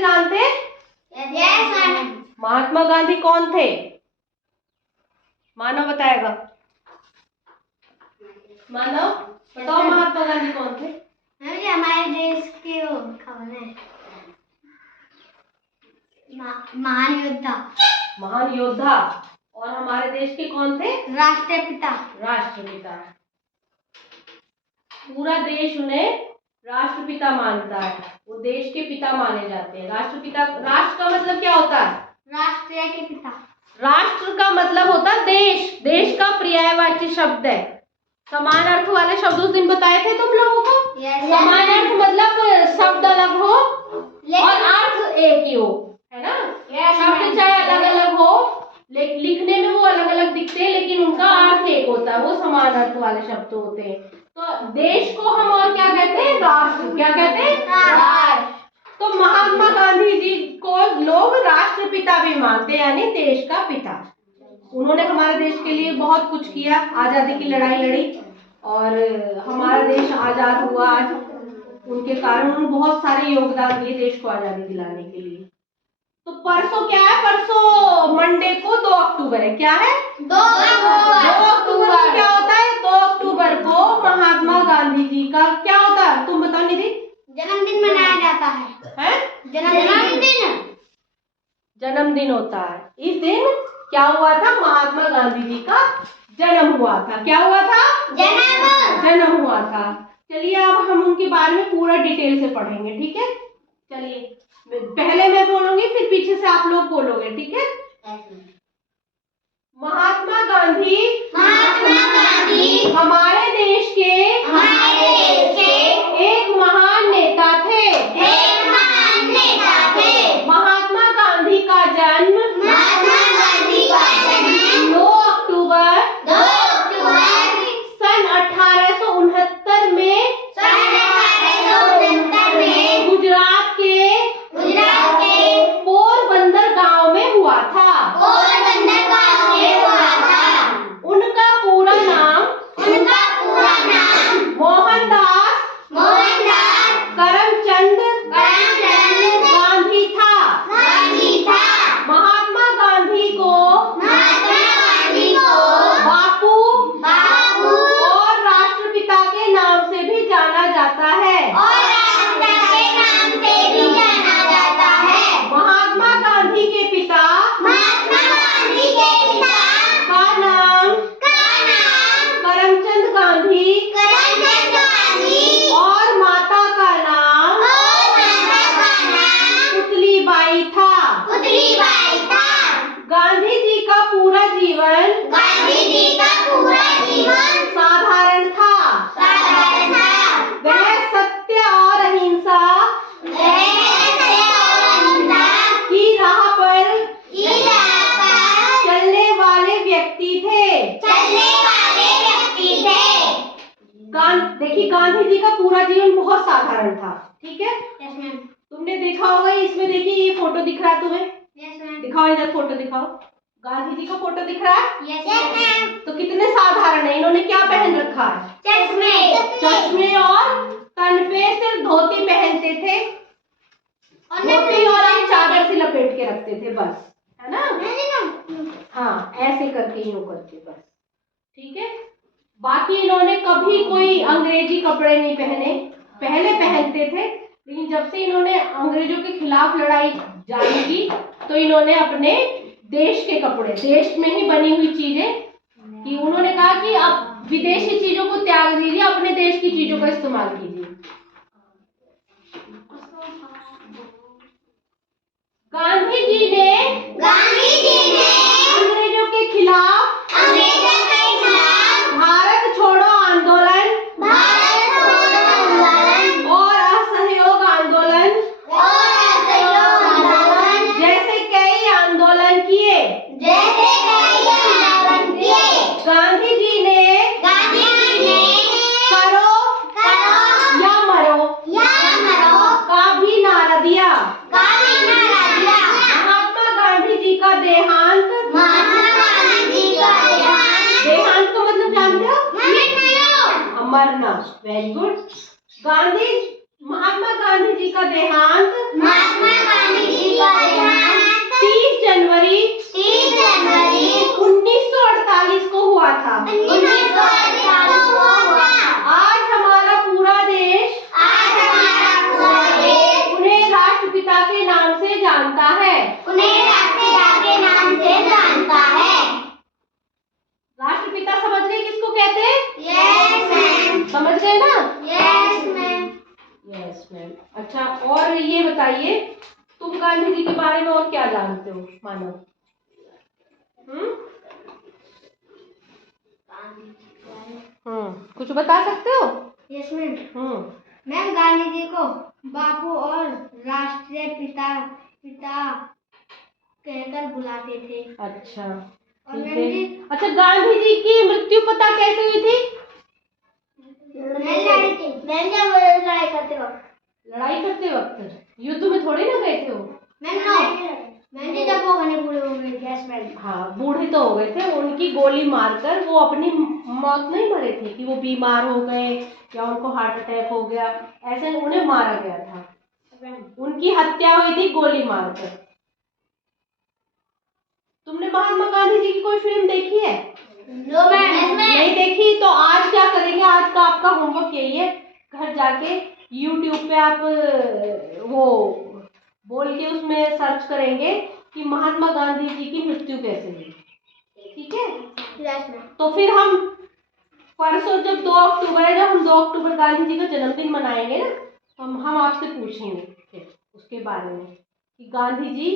जानते हैं? Yes ma'am. Mahatma Gandhi कौन थे? मानव बताएगा। मानव बताओ, महात्मा गांधी कौन थे? मुझे हमारे देश के वो कौन है, महान योद्धा। महान योद्धा। और हमारे देश के कौन थे? राष्ट्रपिता। राष्ट्रपिता। पूरा देश उन्हें राष्ट्रपिता मानता है, वो देश के पिता माने जाते हैं। राष्ट्रपिता, राष्ट्र का मतलब क्या होता है? राष्ट्र के पिता। राष्ट्र का मतलब होता है देश, देश का पर्यायवाची शब्द है। समान अर्थ वाले शब्द उस दिन बताए थे तुम लोगों को। समान अर्थ मतलब शब्द अलग हो और अर्थ एक ही हो, है ना? शब्द चाहे अलग अलग हो, लिखने में वो अलग अलग दिखते हैं, लेकिन उनका अर्थ एक होता है, वो समान अर्थ वाले शब्द होते हैं। तो देश को हम और क्या कहते हैं? राष्ट्र। क्या कहते हैं? राष्ट्र। तो महात्मा गांधी जी को लोग राष्ट्रपिता भी मानते हैं, यानी देश का पिता। उन्होंने हमारे देश के लिए बहुत कुछ किया, आजादी की लड़ाई लड़ी और हमारा देश आजाद हुआ आज। उनके कारण उन्होंने बहुत सारे योगदान दिए देश को आजादी दिलाने के लिए। तो परसों क्या है? परसों मंडे को 2 अक्टूबर है। क्या है? 2 अक्टूबर को क्या होता है? 2 अक्टूबर को महात्मा गांधी जी का क्या होता है? तुम बताओ निधि। जन्मदिन मनाया जाता है। जन्मदिन होता है। इस दिन क्या हुआ था? महात्मा गांधी जी का जन्म हुआ था। क्या हुआ था? जन्म हुआ था। चलिए अब हम उनके बारे में पूरा डिटेल से पढ़ेंगे, ठीक है? चलिए पहले मैं बोलूंगी, फिर पीछे से आप लोग बोलोगे, ठीक है? महात्मा गांधी हमारे देश के एक महान नेता थे। महात्मा गांधी का जन्म 2 अक्टूबर सन 1869 में गुजरात के पोरबंदर गांव में हुआ था। उनका पूरा नाम मोहनदास करमचंद गांधी था। महात्मा गांधी को बापू और राष्ट्रपिता के नाम से भी जाना जाता है। महात्मा गांधी के पिता का नाम करमचंद गांधी और माता का नाम पुतलीबाई था। गांधी जी का पूरा जीवन साधारण था। वह सत्य और अहिंसा की राह पर चलने वाले व्यक्ति थे। देखिए गांधी जी का पूरा जीवन बहुत साधारण था, ठीक है? तुमने देखा होगा, इसमें देखिए ये फोटो दिख रहा है तुम्हें? दिखाओ इधर, फोटो दिखाओ। गांधी जी का फोटो दिख रहा है? तो कितने साधारण है। इन्होंने क्या पहन रखा है? चश्मे और तन पे सिर्फ धोती पहनते थे। धोती और एक चादर से लपेट के रखते थे, बस, है ना? हाँ, ऐसे करके यूं करके, बस, ठीक है? बाकी इन्होंने कभी कोई अंग्रेजी कपड़े नहीं पहने। पहले पहनते थे, लेकिन जब से इन्होंने अंग्रेजों के खिलाफ लड़ाई जारी की तो इन्होंने अपने देश के कपड़े, देश में ही बनी हुई चीजें, कि उन्होंने कहा कि आप विदेशी चीजों को त्याग दीजिए, अपने देश की चीजों का इस्तेमाल कीजिए। गांधी जी ने अंग्रेजों के खिलाफ भारत छोड़ो आंदोलन और असहयोग आंदोलन जैसे कई आंदोलन किए। गांधी जी ने करो या मरो का भी नारा दिया। महात्मा गांधी जी का देहांत को मतलब जानते हो? अमरनाथ। Very good. महात्मा गांधी जी का देहांत बताइए, तुम गांधी जी के बारे में और क्या जानते हो मानव? कुछ बता सकते हो? Yes ma'am. Ma'am Gandhi ji को बापू और राष्ट्रीय पिता कहकर बुलाते थे। अच्छा, और ठीक मैम है। जी, अच्छा, गांधी जी की मृत्यु पता कैसे हुई थी? मैम जब लड़ाई करते वक्त। लड़ाई करते वक्त? युद्ध में थोड़ी ना गए थे वो? मैम नो, मैम जी जब वो घने बूढ़े हो गए थे। Yes ma'am. हाँ, बूढ़े तो हो गए थे, उनकी गोली मारकर वो अपनी मौत नहीं मरे थे कि वो बीमार हो गए या उनको हार्ट अटैक हो गया, ऐसे उन्हें मारा गया था। उनकी हत्या हुई थी गोली मारकर। तुमने महात्मा गांधी जी की कोई फिल्म देखी है? No ma'am. नहीं देखी तो आज क्या करेंगे, आज का आपका होमवर्क यही है, घर जाके YouTube पे आप वो बोल के उसमें सर्च करेंगे कि महात्मा गांधी जी की मृत्यु कैसे हुई। ठीक है? Yes ma'am. तो फिर हम परसों जब 2 अक्टूबर है, जब हम 2 अक्टूबर गांधी जी का जन्मदिन मनाएंगे ना, तो हम आपसे पूछेंगे फिर उसके बारे में कि गांधी जी